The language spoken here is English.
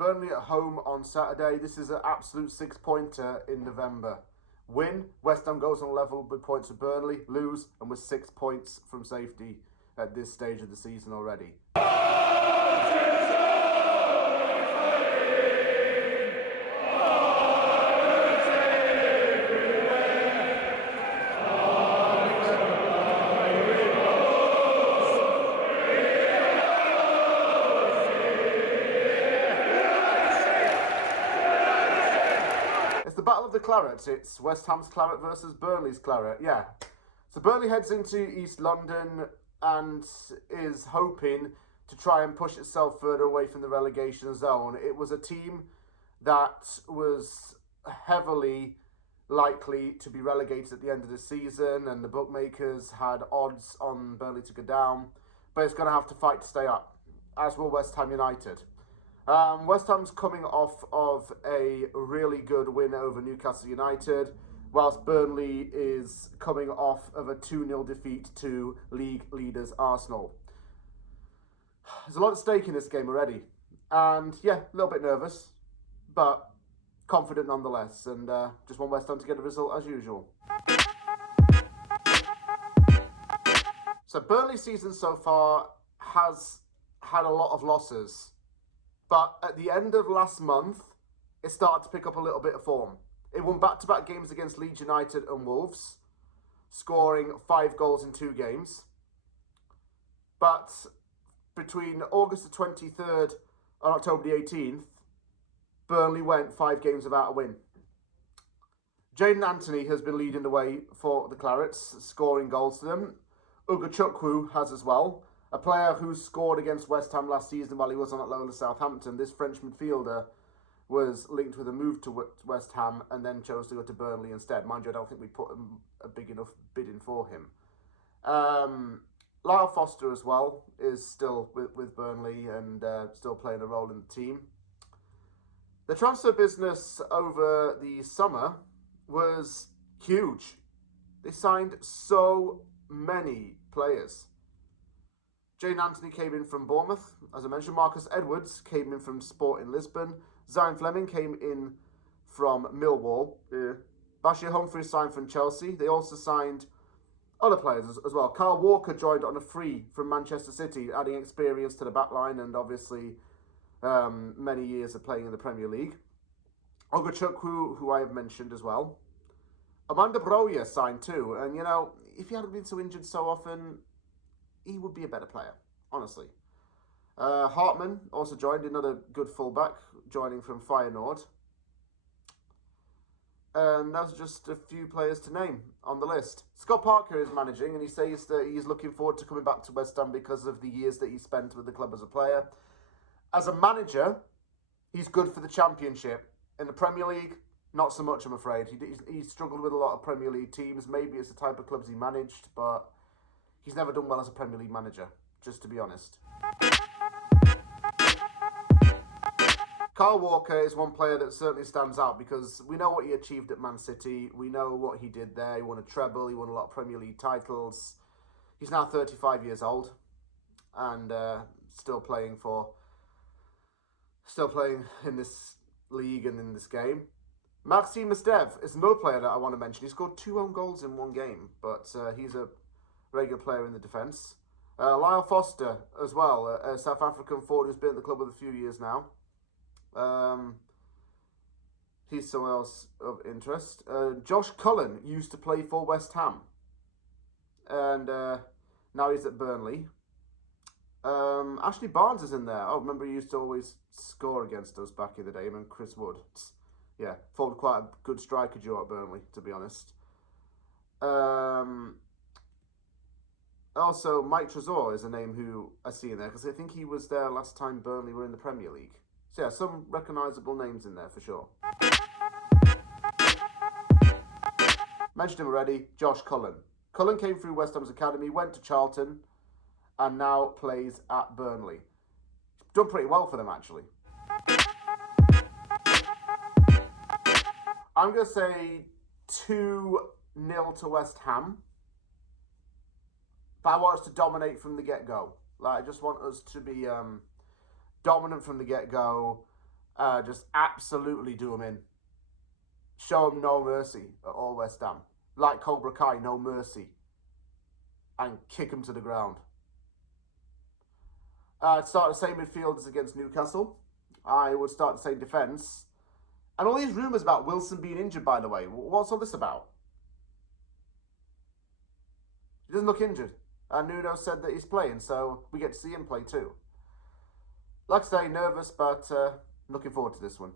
Burnley at home on Saturday. This is an absolute six-pointer in November. Win, West Ham goes on level with points with Burnley. Lose, and with 6 points from safety at this stage of the season already. It's the Battle of the Clarets. It's West Ham's Claret versus Burnley's Claret. Yeah. So Burnley heads into East London and is hoping to try and push itself further away from the relegation zone. It was a team that was heavily likely to be relegated at the end of the season, and the bookmakers had odds on Burnley to go down. But it's going to have to fight to stay up, as will West Ham United. West Ham's coming off of a really good win over Newcastle United, whilst Burnley is coming off of a 2-0 defeat to league leaders Arsenal. There's a lot at stake in this game already. And yeah, a little bit nervous, but confident nonetheless. And just want West Ham to get a result as usual. So Burnley's season so far has had a lot of losses. But at the end of last month, it started to pick up a little bit of form. It won back-to-back games against Leeds United and Wolves, scoring 5 goals in 2 games. But between August the 23rd and October the 18th, Burnley went 5 games without a win. Jadon Anthony has been leading the way for the Clarets, scoring goals to them. Ugachukwu has as well. A player who scored against West Ham last season while he was on loan to Southampton. This French midfielder was linked with a move to West Ham and then chose to go to Burnley instead. Mind you, I don't think we put a big enough bid in for him. Lyle Foster as well is still with Burnley and still playing a role in the team. The transfer business over the summer was huge. They signed so many players. Jadon Anthony came in from Bournemouth. As I mentioned, Marcus Edwards came in from Sporting Lisbon. Zion Fleming came in from Millwall. Bashir Humphries signed from Chelsea. They also signed other players as well. Kyle Walker joined on a free from Manchester City, adding experience to the back line and obviously many years of playing in the Premier League. Ugachukwu, who I have mentioned as well. Amanda Broja signed too. And, you know, if he hadn't been so injured so often, he would be a better player, honestly. Hartman also joined, another good fullback, joining from Feyenoord. And that's just a few players to name on the list. Scott Parker is managing, and he says that he's looking forward to coming back to West Ham because of the years that he spent with the club as a player. As a manager, he's good for the Championship. In the Premier League, not so much, I'm afraid. He struggled with a lot of Premier League teams. Maybe it's the type of clubs he managed, but he's never done well as a Premier League manager, just to be honest. Kyle Walker is one player that certainly stands out because we know what he achieved at Man City. We know what he did there. He won a treble. He won a lot of Premier League titles. He's now 35 years old and still playing in this league and in this game. Maxime Mestev is another player that I want to mention. He scored 2 own goals in 1 game, but he's a regular player in the defence. Lyle Foster as well, a South African forward who's been at the club with a few years now. He's someone else of interest. Josh Cullen used to play for West Ham. And now he's at Burnley. Ashley Barnes is in there. Oh, remember he used to always score against us back in the day, him and Chris Wood. Yeah, formed quite a good striker duo at Burnley, to be honest. Also, Mike Trezor is a name who I see in there, because I think he was there last time Burnley were in the Premier League. So yeah, some recognisable names in there for sure. Mentioned him already, Josh Cullen. Cullen came through West Ham's academy, went to Charlton, and now plays at Burnley. Done pretty well for them, actually. I'm going to say 2-0 to West Ham. But I want us to dominate from the get-go. Like, I just want us to be dominant from the get-go Just absolutely do them in. Show them no mercy at all West Ham. Like Cobra Kai, no mercy. And kick them to the ground. I'd start the same midfield as against Newcastle. I would start the same defence. And all these rumours about Wilson being injured, by the way. What's all this about? He doesn't look injured. And Nuno said that he's playing, so we get to see him play too. Like I say, nervous, but looking forward to this one.